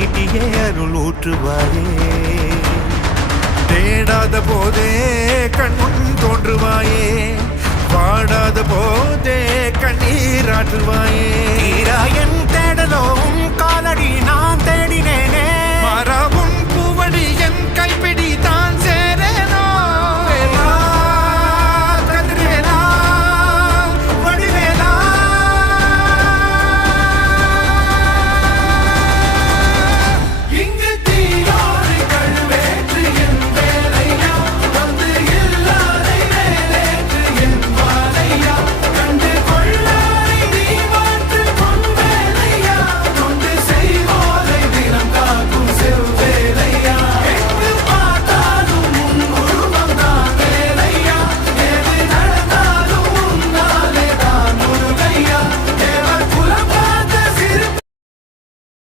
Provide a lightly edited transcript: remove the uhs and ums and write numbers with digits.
நீட்டியே அருள் ஊற்றுவாயே. தேடாத போதே கண்முன் தோன்றுவாயே, பாடாத போதே கண்ணீராற்றுவாயே. தீரா என்